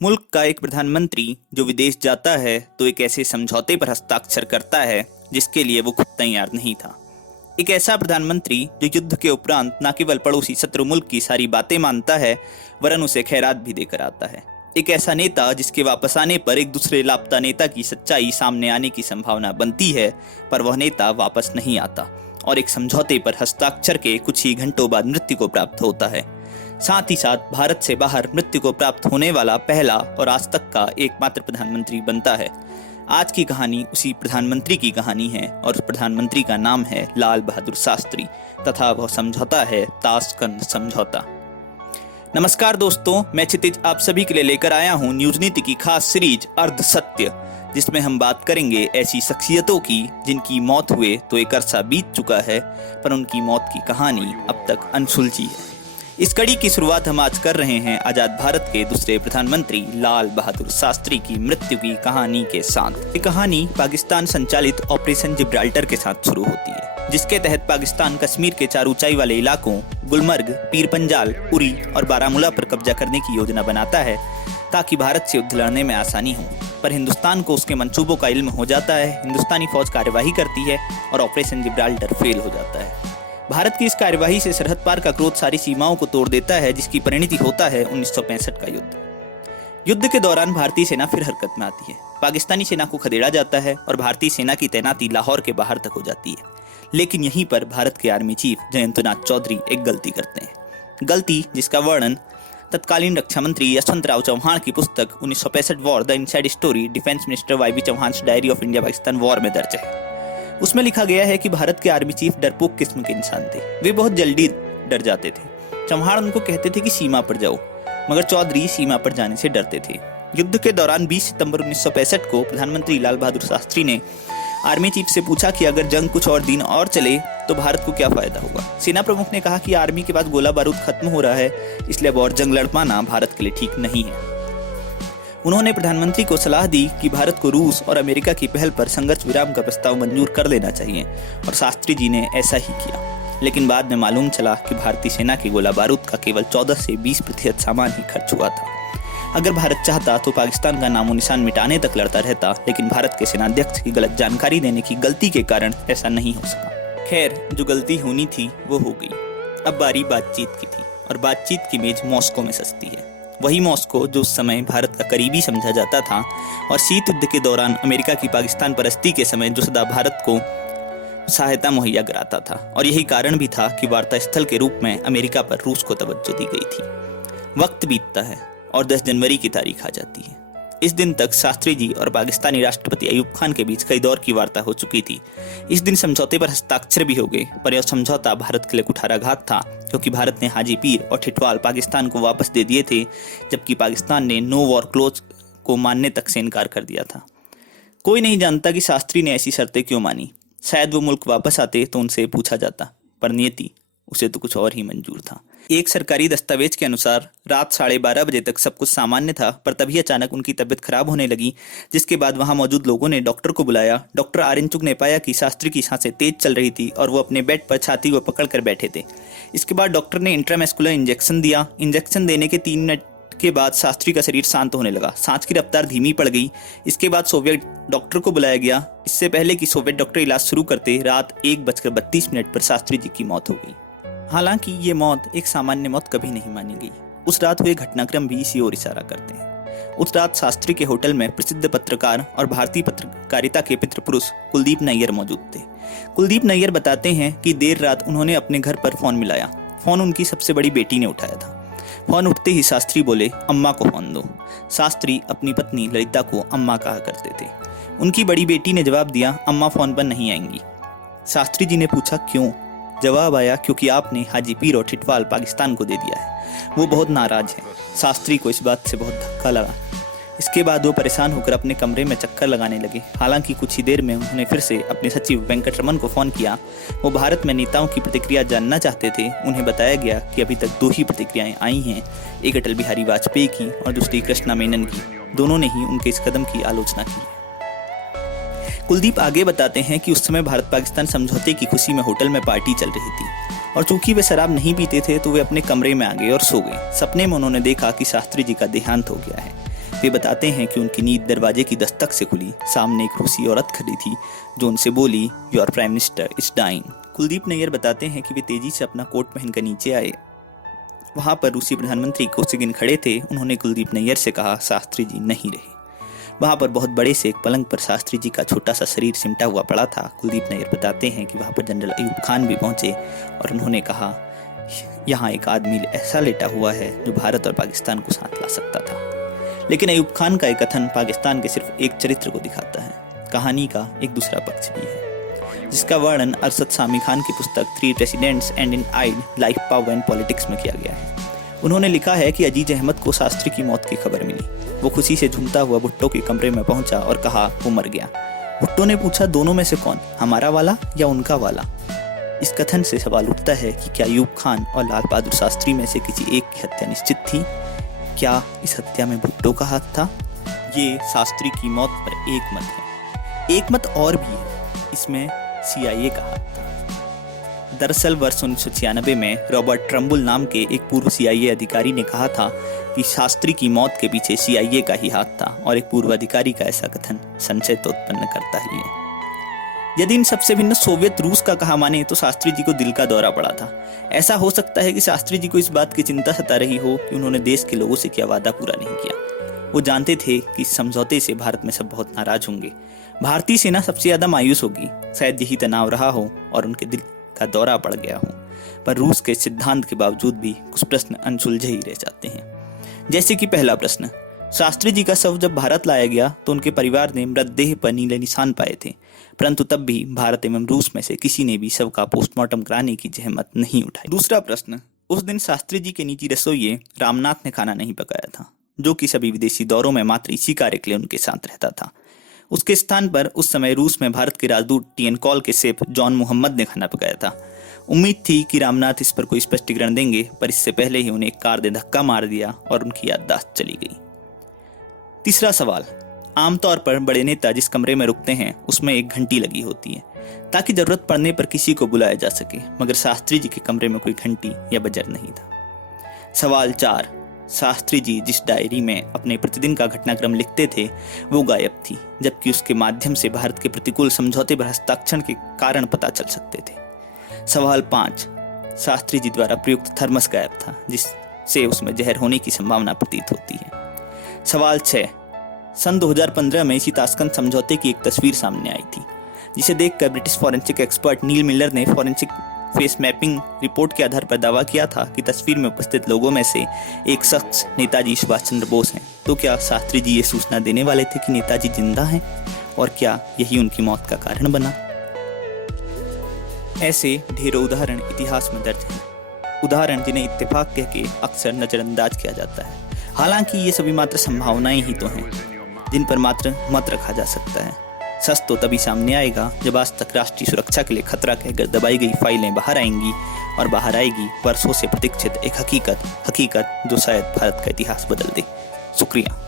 मुल्क का एक प्रधानमंत्री जो विदेश जाता है तो एक ऐसे समझौते पर हस्ताक्षर करता है जिसके लिए वो खुद तैयार नहीं था। एक ऐसा प्रधानमंत्री जो युद्ध के उपरांत न केवल पड़ोसी शत्रु मुल्क की सारी बातें मानता है वरन उसे खैरात भी देकर आता है। एक ऐसा नेता जिसके वापस आने पर एक दूसरे लापता नेता की सच्चाई सामने आने की संभावना बनती है, पर वह नेता वापस नहीं आता और एक समझौते पर हस्ताक्षर के कुछ ही घंटों बाद मृत्यु को प्राप्त होता है। साथ ही साथ भारत से बाहर मृत्यु को प्राप्त होने वाला पहला और आज तक का एकमात्र प्रधानमंत्री बनता है। आज की कहानी उसी प्रधानमंत्री की कहानी है और उस प्रधानमंत्री का नाम है लाल बहादुर शास्त्री तथा वह समझौता है ताशकंद समझौता। नमस्कार दोस्तों, मैं क्षितिज आप सभी के लिए लेकर आया हूँ न्यूज नीति की खास सीरीज अर्ध सत्य, जिसमें हम बात करेंगे ऐसी शख्सियतों की जिनकी मौत हुए तो एक अरसा बीत चुका है पर उनकी मौत की कहानी अब तक अनसुलझी है। इस कड़ी की शुरुआत हम आज कर रहे हैं आजाद भारत के दूसरे प्रधानमंत्री लाल बहादुर शास्त्री की मृत्यु की कहानी के साथ। ये कहानी पाकिस्तान संचालित ऑपरेशन जिब्राल्टर के साथ शुरू होती है, जिसके तहत पाकिस्तान कश्मीर के 4 ऊंचाई वाले इलाकों गुलमर्ग, पीर पंजाल, उरी और बारामूला पर कब्जा करने की योजना बनाता है ताकि भारत से युद्ध लड़ने में आसानी हो। पर हिंदुस्तान को उसके मंसूबों का इल्म हो जाता है, हिंदुस्तानी फौज कार्यवाही करती है और ऑपरेशन जिब्राल्टर फेल हो जाता है। भारत की इस कार्यवाही से सरहद पार का क्रोध सारी सीमाओं को तोड़ देता है, जिसकी परिणति होता है 1965 का युद्ध। युद्ध के दौरान भारतीय सेना फिर हरकत में आती है। पाकिस्तानी सेना को खदेड़ा जाता है और भारतीय सेना की तैनाती लाहौर के बाहर तक हो जाती है। लेकिन यहीं पर भारत के आर्मी चीफ जयंतनाथ चौधरी एक गलती करते हैं, गलती जिसका वर्णन तत्कालीन रक्षा मंत्री यशवंतराव चौहान की पुस्तक 1965 war the inside story defence minister Y Chauhan diary of India Pakistan war में दर्ज है। उसमें लिखा गया है कि भारत के आर्मी चीफ डरपोक किस्म के इंसान थे। वे बहुत जल्दी डर जाते थे। चौहान उनको कहते थे कि सीमा पर जाओ, मगर चौधरी सीमा पर जाने से डरते थे। युद्ध के दौरान 20 सितंबर 1965 को प्रधानमंत्री लाल बहादुर शास्त्री ने आर्मी चीफ से पूछा कि अगर जंग कुछ और दिन और चले तो भारत को क्या फायदा होगा। सेना प्रमुख ने कहा कि आर्मी के पास गोला बारूद खत्म हो रहा है, इसलिए अब और जंग लड़ पाना भारत के लिए ठीक नहीं है। उन्होंने प्रधानमंत्री को सलाह दी कि भारत को रूस और अमेरिका की पहल पर संघर्ष विराम का प्रस्ताव मंजूर कर लेना चाहिए और शास्त्री जी ने ऐसा ही किया। लेकिन बाद में मालूम चला कि भारतीय सेना के गोला बारूद का केवल 14 से 20% सामान ही खर्च हुआ था। अगर भारत चाहता तो पाकिस्तान का नामो निशान मिटाने तक लड़ता रहता, लेकिन भारत के सेनाध्यक्ष की गलत जानकारी देने की गलती के कारण ऐसा नहीं हो सका। खैर, जो गलती होनी थी वो हो गई। अब बारी बातचीत की थी और बातचीत की मेज मॉस्को में सजती है। वही मॉस्को जो उस समय भारत का करीबी समझा जाता था और शीत युद्ध के दौरान अमेरिका की पाकिस्तान परस्ती के समय जो सदा भारत को सहायता मुहैया कराता था। और यही कारण भी था कि वार्ता स्थल के रूप में अमेरिका पर रूस को तवज्जो दी गई थी। वक्त बीतता है और 10 जनवरी की तारीख आ जाती है। इस दिन तक शास्त्री जी और पाकिस्तानी राष्ट्रपति अयूब खान के बीच कई दौर की वार्ता हो चुकी थी। इस दिन समझौते पर हस्ताक्षर भी हो गए, पर यह समझौता भारत के लिए कुठाराघात था, क्योंकि भारत ने हाजी पीर और ठिठवाल पाकिस्तान को वापस दे दिए थे, जबकि पाकिस्तान ने नो वॉर क्लोज को मानने तक से इनकार कर दिया था। कोई नहीं जानता कि शास्त्री ने ऐसी शर्तें क्यों मानी। शायद वो मुल्क वापस आते तो उनसे पूछा जाता, पर नियति उसे तो कुछ और ही मंजूर था। एक सरकारी दस्तावेज के अनुसार रात 12:30 बजे तक सब कुछ सामान्य था, पर तभी अचानक उनकी तबीयत खराब होने लगी, जिसके बाद वहां मौजूद लोगों ने डॉक्टर को बुलाया। डॉक्टर आर्यनचुग ने पाया कि शास्त्री की सांसें तेज चल रही थी और वो अपने बेड पर छाती को पकड़कर बैठे थे। इसके बाद डॉक्टर ने इंट्रामस्कुलर इंजेक्शन दिया। इंजेक्शन देने के 3 मिनट के बाद शास्त्री का शरीर शांत होने लगा, सांस की रफ्तार धीमी पड़ गई। इसके बाद सोवियत डॉक्टर को बुलाया गया। इससे पहले कि सोवियत डॉक्टर इलाज शुरू करते, रात 1:32 पर शास्त्री जी की मौत हो गई। हालांकि ये मौत एक सामान्य मौत कभी नहीं मानी गई। उस रात हुए घटनाक्रम भी इसी ओर इशारा करते हैं। उस रात शास्त्री के होटल में प्रसिद्ध पत्रकार और भारतीय पत्रकारिता के पितृ पुरुष कुलदीप नैयर मौजूद थे। कुलदीप नैयर बताते हैं कि देर रात उन्होंने अपने घर पर फोन मिलाया। फोन उनकी सबसे बड़ी बेटी ने उठाया था। फोन उठते ही शास्त्री बोले, अम्मा को फोन दो। शास्त्री अपनी पत्नी ललिता को अम्मा कहा करते थे। उनकी बड़ी बेटी ने जवाब दिया, अम्मा फोन पर नहीं आएंगी। शास्त्री जी ने पूछा, क्यों? जवाब आया, क्योंकि आपने हाजी पीर और ठिठवाल पाकिस्तान को दे दिया है। वो बहुत नाराज है। शास्त्री को इस बात से बहुत धक्का लगा। इसके बाद वो परेशान होकर अपने कमरे में चक्कर लगाने लगे। हालांकि कुछ ही देर में उन्होंने फिर से अपने सचिव वेंकटरमन को फोन किया। वो भारत में नेताओं की प्रतिक्रिया जानना चाहते थे। उन्हें बताया गया कि अभी तक 2 ही प्रतिक्रियाएं आई हैं, एक अटल बिहारी वाजपेयी की और दूसरी कृष्णा मेनन की। दोनों ने ही उनके इस कदम की आलोचना की। कुलदीप आगे बताते हैं कि उस समय भारत पाकिस्तान समझौते की खुशी में होटल में पार्टी चल रही थी और चूंकि वे शराब नहीं पीते थे तो वे अपने कमरे में आ गए और सो गए। सपने में उन्होंने देखा कि शास्त्री जी का देहांत हो गया है। वे बताते हैं कि उनकी नींद दरवाजे की दस्तक से खुली। सामने एक रूसी औरत खड़ी थी जो उनसे बोली, your prime minister is dying. Kuldip Nayar बताते हैं कि वे तेजी से अपना कोट पहनकर नीचे आए। वहां पर रूसी प्रधानमंत्री कोसिगिन खड़े थे। उन्होंने कुलदीप नैयर से कहा, शास्त्री जी नहीं रहे। वहां पर बहुत बड़े से एक पलंग पर शास्त्री जी का छोटा सा शरीर सिमटा हुआ पड़ा था। कुलदीप नैयर बताते हैं कि वहां पर जनरल अयूब खान भी पहुंचे और उन्होंने कहा, यहाँ एक आदमी ऐसा लेटा हुआ है जो भारत और पाकिस्तान को साथ ला सकता था। लेकिन अयूब खान का एक कथन पाकिस्तान के सिर्फ एक चरित्र को दिखाता है। कहानी का एक दूसरा पक्ष भी है, जिसका वर्णन अरशद सामी खान की पुस्तक 3 presidents and an aide life, power and politics में किया गया है। उन्होंने लिखा है कि अजीज अहमद को शास्त्री की मौत की खबर मिली। वो खुशी से झूमता हुआ भुट्टो के कमरे में पहुंचा और कहा वो मर गया। भुट्टो ने पूछा, दोनों में से कौन, हमारा वाला या उनका वाला? इस कथन से सवाल उठता है कि क्या अयूब खान और लाल बहादुर शास्त्री में से किसी एक की हत्या निश्चित थी? क्या इस हत्या में भुट्टो का हाथ था? ये शास्त्री की मौत पर एक मत है। एक मत और भी है, इसमें CIA का हाथ था। दरअसल वर्ष 1996 में रॉबर्ट ट्रम्बुल नाम के एक पूर्व CIA अधिकारी ने कहा था कि शास्त्री की मौत के पीछे CIA का ही हाथ था, और एक पूर्व अधिकारी का ऐसा कथन संशय तो उत्पन्न करता ही है। यदि इन सबसे भिन्न सोवियत रूस का कहा माने तो शास्त्री जी को दिल का दौरा पड़ा था। ऐसा हो सकता है कि शास्त्री जी को इस बात की चिंता सता रही हो कि उन्होंने देश के लोगों से किया वादा पूरा नहीं किया। वो जानते थे कि इस समझौते से भारत में सब बहुत नाराज होंगे, भारतीय सेना सबसे ज्यादा मायूस होगी। शायद यही तनाव रहा हो और उनके दिल का दौरा पड़ गया हो। पर रूस के सिद्धांत के बावजूद भी कुछ प्रश्न अनसुलझे ही रह जाते हैं। जैसे कि पहला प्रश्न, शास्त्री जी का शव जब भारत लाया गया तो उनके परिवार ने मृतदेह पर नीले निशान पाए थे, परंतु तब भी भारत एवं रूस में से किसी ने भी शव का पोस्टमार्टम कराने की जहमत नहीं उठाई। दूसरा प्रश्न, उस दिन शास्त्री जी के निजी रसोइये रामनाथ ने खाना नहीं पकाया था, जो कि सभी विदेशी दौरों में मात्र इसी कार्य के लिए उनके साथ रहता था। उसके स्थान पर उस समय रूस में भारत के राजदूत TN कॉल के शेफ जॉन मोहम्मद ने खाना पकाया था। उम्मीद थी कि रामनाथ इस पर कोई स्पष्टीकरण देंगे, पर इससे पहले ही उन्हें एक कार ने धक्का मार दिया और उनकी याददाश्त चली गई। तीसरा सवाल, आमतौर पर बड़े नेता जिस कमरे में रुकते हैं उसमें एक घंटी लगी होती है ताकि जरूरत पड़ने पर किसी को बुलाया जा सके, मगर शास्त्री जी के कमरे में कोई घंटी या बजर नहीं था। सवाल 4, शास्त्री जी जिस डायरी में अपने प्रतिदिन का घटनाक्रम लिखते थे वो गायब थी, जबकि उसके माध्यम से भारत के प्रतिकूल समझौते पर हस्ताक्षर के कारण पता चल सकते थे। सवाल 5, शास्त्री जी द्वारा प्रयुक्त थर्मस गायब था, जिससे उसमें जहर होने की संभावना प्रतीत होती है। सवाल 6, सन 2015 में इसी ताशकंद समझौते की एक तस्वीर सामने आई थी, जिसे देखकर ब्रिटिश फॉरेंसिक एक्सपर्ट नील मिलर ने फॉरेंसिक फेस मैपिंग रिपोर्ट के आधार पर दावा किया था कि तस्वीर में उपस्थित लोगों में से एक शख्स नेताजी सुभाष चंद्र बोस हैं। तो क्या शास्त्री जी ये सूचना देने वाले थे कि नेताजी जिंदा हैं, और क्या यही उनकी मौत का कारण बना? ऐसे ढेरों उदाहरण इतिहास में दर्ज हैं, उदाहरण जिन्हें इत्तेफाक कह के अक्सर नजरअंदाज किया जाता है। हालांकि ये सभी मात्र संभावनाएं ही तो हैं, जिन पर मात्र मत रखा जा सकता है। सच तो तभी सामने आएगा जब आज तक राष्ट्रीय सुरक्षा के लिए खतरा कहकर दबाई गई फाइलें बाहर आएंगी, और बाहर आएगी वर्षों से प्रतीक्षित एक हकीकत जो शायद भारत का इतिहास बदल दे। शुक्रिया।